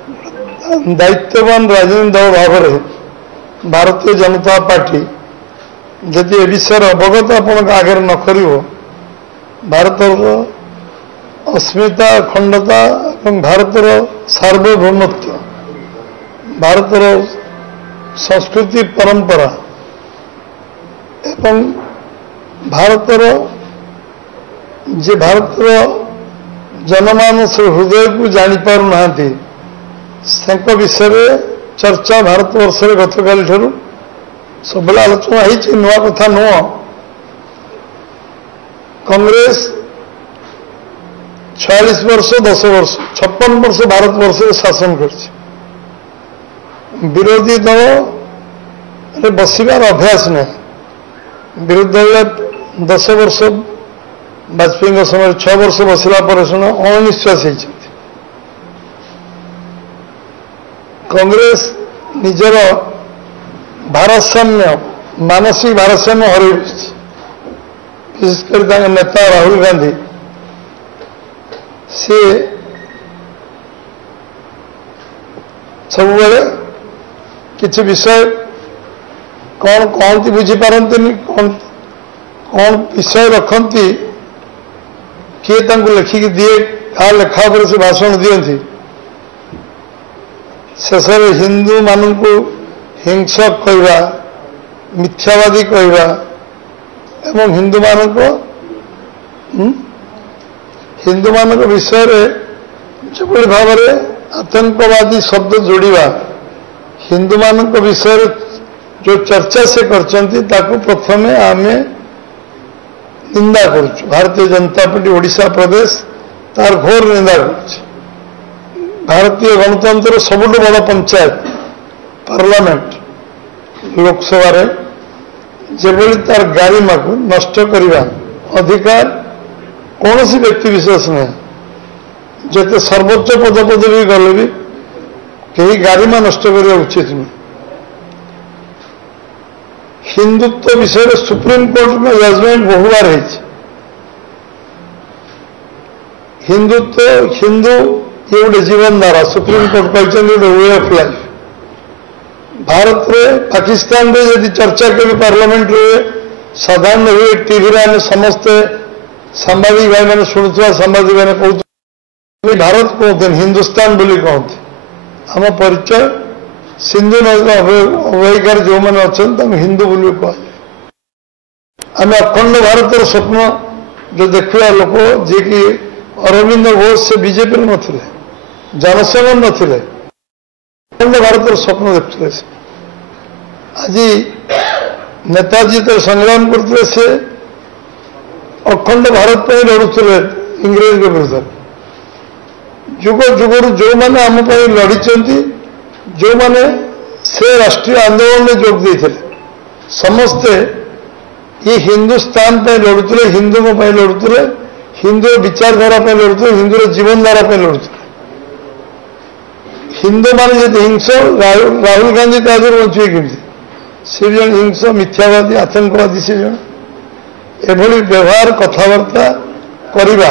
दायित्ववान राजनीतिक दल भाव में भारतीय जनता पार्टी जदि ए विषय अवगत आपण आगे न कर भारत अस्मिता अखंडता और भारतर सार्वभौमत्व भारतर संस्कृति परंपरा एवं भारतर जे भारतर जनमानस हृदय को जापर ना विषय चर्चा भारत वर्ष गत काली ठार सब आलोचना हो नुआ कथा नुह कांग्रेस 46 वर्ष 10 वर्ष 56 वर्ष भारत वर्ष शासन कर विरोधी दल बसबार अभ्यास नहीं विरोधी दल 10 वर्ष वाजपेयी समय 6 वर्ष बसला पर अनिश्वास होती कांग्रेस निजर भारसाम्य मानसिक भारसाम्य हर विशेषकर नेता राहुल गांधी सी सब किसी विषय कौन कहती बुझीपारती कौन कौन विषय रखती किए लिखिकी दिए क्या लेखा पर से भाषण दिखती शेष हिंदू मान को हिंसक कहवा मिथ्यावादी कहवा एवं हिंदू मान विषय जो भाव में आतंकवादी शब्द जोड़ा हिंदू मान विषय जो चर्चा से करते प्रथम आम निंदा कर भारतीय जनता पार्टी ओडिशा प्रदेश तार घोर निंदा कर भारतीय गणतंत्र सबुठ बड़ पंचायत पार्लियामेंट लोकसभा जो तार गारिमा को नष्ट करने अधिकार कौन सी व्यक्ति विशेष नहीं जिते सर्वोच्च पद पदवी गले भी कहीं गारिमा नष्ट करने उचित नहीं हिंदुत्व विषय सुप्रीम कोर्ट में जजमेंट बहु बार है हिंदुत्व हिंदू ये गोटे जीवन धारा सुप्रीम कोर्ट कहते वे ऑफ लाइफ भारत में पाकिस्तान में यदि चर्चा करी पार्लियामेंट साधारण हुए टीवी आम समस्ते सांबादिक भाई मैंने शुणुवा सांबादिक मैंने कहते भारत कहते हिंदुस्तान बोली कहते आम परिचय सिंधु नदी अवहिकार जो मैंने अच्छा हिंदू बोली कह आम अखंड भारत स्वप्न जो देखा लोक जी कि अरविंद घोष से बीजेपी नी जनसंघ नी अखंड भारत स्वप्न देखते आज नेताजी तो संग्राम करते से अखंड भारत पर लड़ुले इंग्रेज के विरुद्ध जुग जुगर जो मैंने आम लड़ी जो मैंने से राष्ट्रीय आंदोलन में जोग देते समस्ते ये हिंदुस्तान पर लड़ुले हिंदू लड़ुले हिंदू विचारधारा लड़ुले हिंदू जीवनधारा लड़ुले हिंदू मान जब हिंस राहुल गांधी ताजर बचे कमी सी जन हिंस मिथ्यावादी आतंकवादी से जन एभली व्यवहार कथबार्ता करवा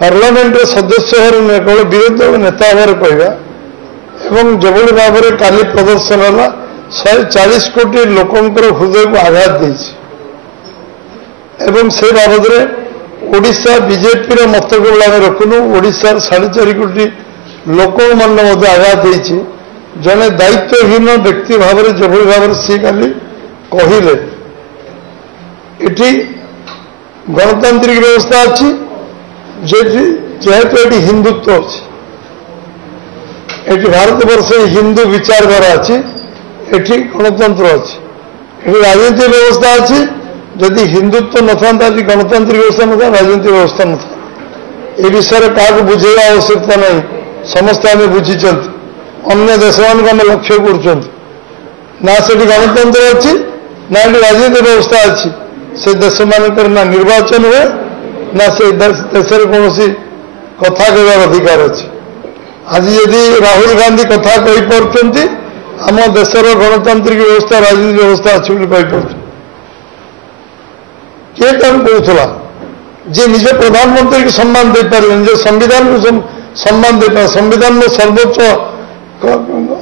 पार्लियामेंट सदस्य भाव केवल विरोधी दल नेता भाव कहवा एवं जो भाव में काली प्रदर्शन है 140 कोटी लोकंर हृदय को आघात देछि एवं से बाबद ओडिशा बीजेपी मत को आम रखुनु ओडिशा 4.5 कोटी लोक मन आघात देछि जड़े दायित्वहीन व्यक्ति भाव में जो भाव में सी खाली कहले ये गणतांत्रिक व्यवस्था अच्छी जेहेतु ये हिंदुत्व अच्छी ये भारत वर्ष हिंदू विचारधारा अच्छी ये गणतंत्र अच्छी ये राजनीतिक व्यवस्था अच्छी जदि हिंदुत्व न था गणतांत्रिक व्यवस्था न था राजनीतिक व्यवस्था न था ये विषय क्या बुझेगा आवश्यकता नहीं समस्ते आम बुझी अन्य देश मान आम लक्ष्य कर गणतंत्र अच्छी ना ये राजनीतिक व्यवस्था अच्छी से देश मानक ना निर्वाचन हुए ना से देश कौन कथा कहवार अधिकार अच्छी आज यदि राहुल गांधी कथा कहीपे आम देशर गणतांत्रिक व्यवस्था राजनीतिक व्यवस्था अच्छी कहीपर किए कहला जी निज प्रधानमंत्री को सम्मान दे पारे निज संविधान को सम्मान दे संविधान सर्वोच्च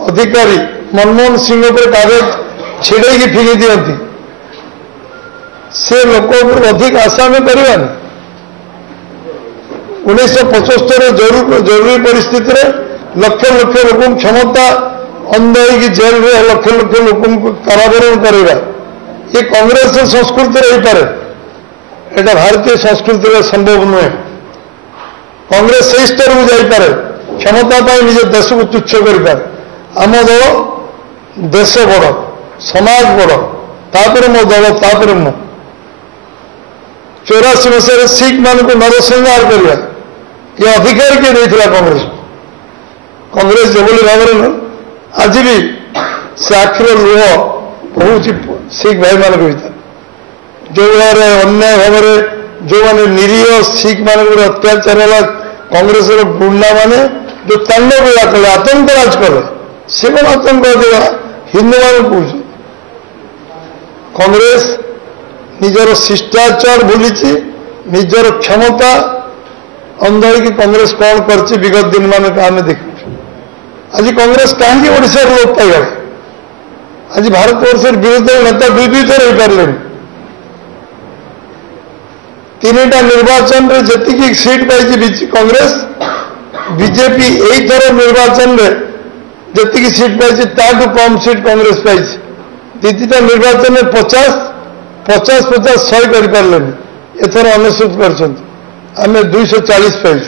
अधिकारी मनमोहन सिंह पर कागज छिड़े फिंगी दिखती से लोक अधिक आशा में करवानी 1975 जरूरी परिस्थिति लक्ष लक्ष लोक क्षमता अंध हो जेल लक्ष लक्ष लोक कारावरण करवा ये कांग्रेस संस्कृति हो पारे एटा भारतीय संस्कृति संभव नुहे कांग्रेस से स्तर को जापे क्षमता निज देश को तुच्छ कर आम दल देश बड़ समाज बड़ तापर मो दल तापर मु 84 मसीह सिख मान को नरसंहार करवा ये अधिकार किए देता कांग्रेस कांग्रेस जो भाव आज भी से आखिर लुह बहुत सिख भाई मान भर जो भाव अन्याय भाव जो मैंने निरीह सिख मान अत्याचार है कांग्रेस गुंडा माने जो तांडव लीला कले आतंकराज कले से कौन आतंकवाद हिंदू मान कह कांग्रेस निजर शिष्टाचार भूली निजर क्षमता अंध हो कांग्रेस कौन कर विगत दिन मान आम देखु आज कांग्रेस कहीं ओडिशा लोप पाइगला आज भारतवर्ष विरोधी नेता दुई थर हो पारे तीनटा निर्वाचन में जी सीट पाई कांग्रेस बीजेपी यही थर निर्वाचन में जी सीट पाई ताकू कम सीट कांग्रेस पाई दीटा निर्वाचन में 50-50 100 कर पारे एथर 99 कर 240 पाई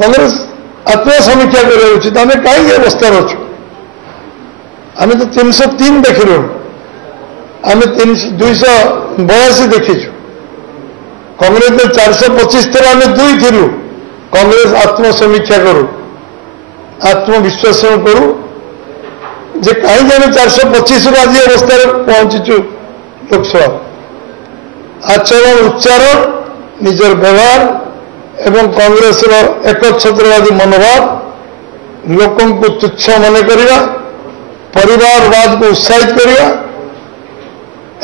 कांग्रेस आत्मसमीक्षा कर कहीं अवस्था अच्छु आम तो 303 देखिलु आम 282 देखीचु कांग्रेस 425 थर आम 2 थिलु कांग्रेस आत्मसमीक्षा करू आत्मविश्वास करू जे कहीं आम 425 आज अवस्था पहुंचीचु लोकसभा आचरण उच्चारण निजर व्यवहार एवं कांग्रेस एकछत्रवादी मनोभाव लोकों को तुच्छ मन करवा परिवारवाद को उत्साहित करवा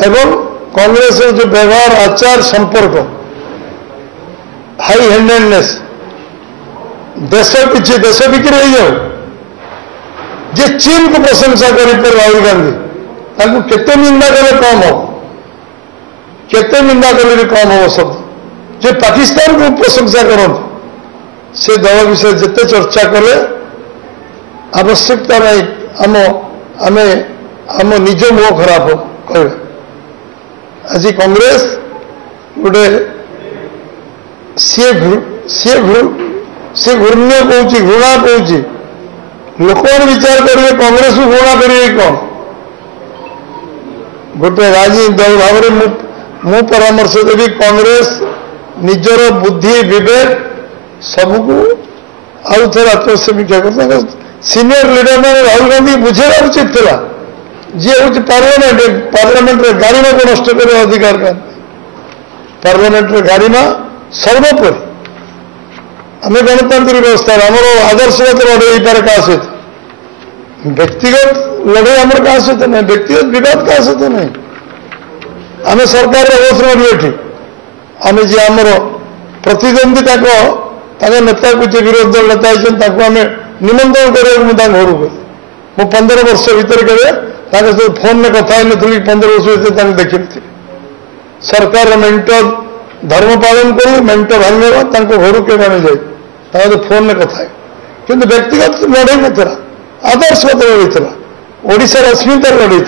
एवं कांग्रेस जो व्यवहार आचार संपर्क हाई हैंडेडनेस देश पिछे देश बिक्री हो जाओ जे चीन को प्रशंसा कर राहुल गांधी केते निंदा कले कम हो केते निंदा कले भी कम हो शब्द जो पाकिस्तान को प्रशंसा करते से दल विषय जिते चर्चा कले आवश्यकता नहीं आम आम आम निज मुह खराब कह आज कांग्रेस गोटे सी घूर्ण्य कौच घृणा कौच लोक विचार करेंगे कांग्रेस को घृणा करेंगे कौन गोटे राजनीतिक दल भाव मु परामर्श देवी कांग्रेस निजर बुद्धि विवेक सबको आउ थे आत्मसमीक्षा कर सीनियर लीडर मैंने राहुल गांधी बुझेगा उचित था जी हूँ पार्लियामेंट गारिमा को नष्ट कर अधिकार का पार्लियामेंट गारिमा सर्वोपरि आम गणतांत्रिक व्यवस्था आम आदर्शगत लड़े पारे क्या सहित व्यक्तिगत लड़े आम क्या सहित नहीं व्यक्तिगत विवाद क्या सहित नहीं आम सरकार अवसर ये आम जी आमर प्रतिद्वंदी नेता को जो विरोध दल नेता आम निमंत्रण कर घर को मु 15 वर्ष भर के फोन में कथा नी 15 वर्ष भर देखी नी सरकार मेंटर धर्म पालन करूँ मेंटर भांगा घर के जाए फोन में कथा कि व्यक्तिगत लड़े नाला आदर्शगत लड़े ओडिशार अस्मिता लड़े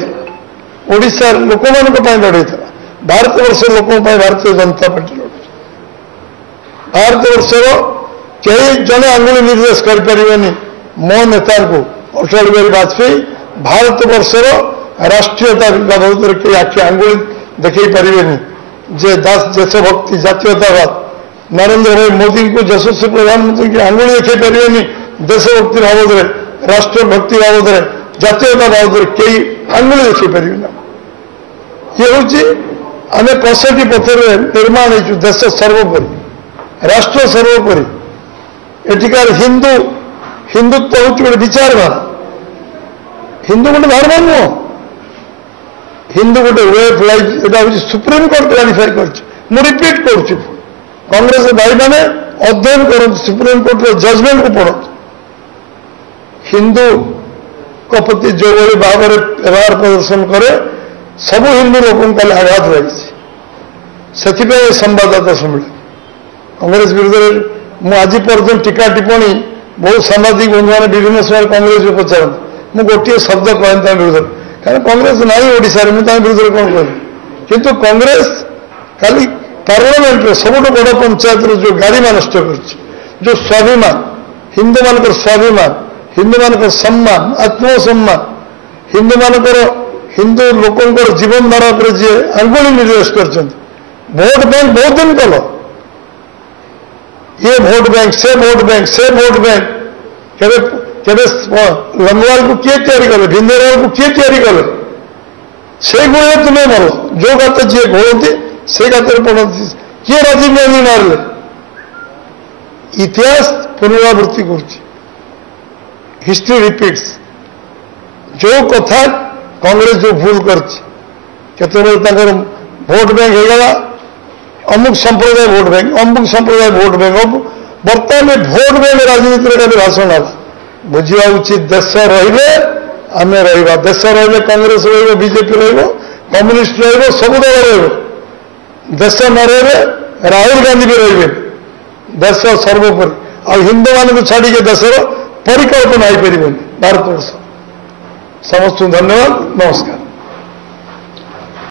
ओडिशा लोक मान लड़े भारतवर्ष लोक भारतीय जनता पार्टी लड़े भारतवर्षर कई जड़े आंगुली निर्देश करें मो नेता को अटल बिहारी वाजपेयी भारतवर्षर राष्ट्रीयता बाबद कई आखि आंगुली देखई पारे जे देशभक्ति जातीयतावाद नरेंद्र भाई मोदी को यशस्वी प्रधानमंत्री की आंगुली देखई पारे देशभक्ति बाबद राष्ट्रभक्ति बाबद जातीयता बाबद कई आंगुली देखई पारे ये हूँ आम 65 पथर निर्माण हो देश सर्वोपरि राष्ट्र सर्वोपरि एटिकार हिंदुत्व हूँ गोटे विचारधारा हिंदू गोटे धर्म नुह हिंदू गोटे वे अफ लाइफ यहाँ हूँ सुप्रीमकोर्ट क्लारिफाई कर रिपीट कर कांग्रेस भाई मैंने अध्ययन करूँ, सुप्रीमकोर्ट जजमेंट को पढ़ु। हिंदू को प्रति जो भाई भाव में व्यवहार प्रदर्शन करे सब हिंदू लोगों का आघात लगी से संवाददाता सम्मेलन कांग्रेस विरुद्ध मुझे आज पर्यटन टीका टिप्पणी बहुत सामाजिक बंधु मैंने विभिन्न समय कांग्रेस को पचारती मुझे गोटे शब्द कहती विरुद्ध कारण कांग्रेस ना ओडिशा मुझे विरुद्ध कौन कह किंतु कांग्रेस खाली पार्लियामेंट सब बड़ पंचायत जो गारिमा नष्ट कर स्वाभिमान हिंदू मान स्वाभिमान हिंदू मान सम्मान आत्मसम्मान हिंदू मान हिंदू लोकंर जीवन धारा पर जी आंगुली निर्देश कर भोट बैंक बहुत दिन कल ये भोट बैंक से भोट बैंक से भोट बैंक केवे लंगवाल को किए तैयारी कले भिंदेवाल को किए तैयारी कले से गुण तुम्हें मल जो गात जी घोड़ती से गात पड़ती किए राजीव गांधी मारे इतिहास पुनरावृत्ति कर हिस्ट्री रिपीट्स जो कथा कांग्रेस जो भूल कर भोट बैंक होगा अमुक संप्रदाय भोट बैंक अमुक संप्रदाय भोट बैंक बर्तमान में भोट बैंक राजनीति खाली भाषण है बुझा उचित देश रमें रहा देश रे कांग्रेस बीजेपी कम्युनिस्ट सब दल देश न रहे राहुल गांधी भी रे देश सर्वोपरि आ हिंदू मान छाड़ी देशर परिकल्पना हो पार भारत वर्ष समस्त धन्यवाद नमस्कार।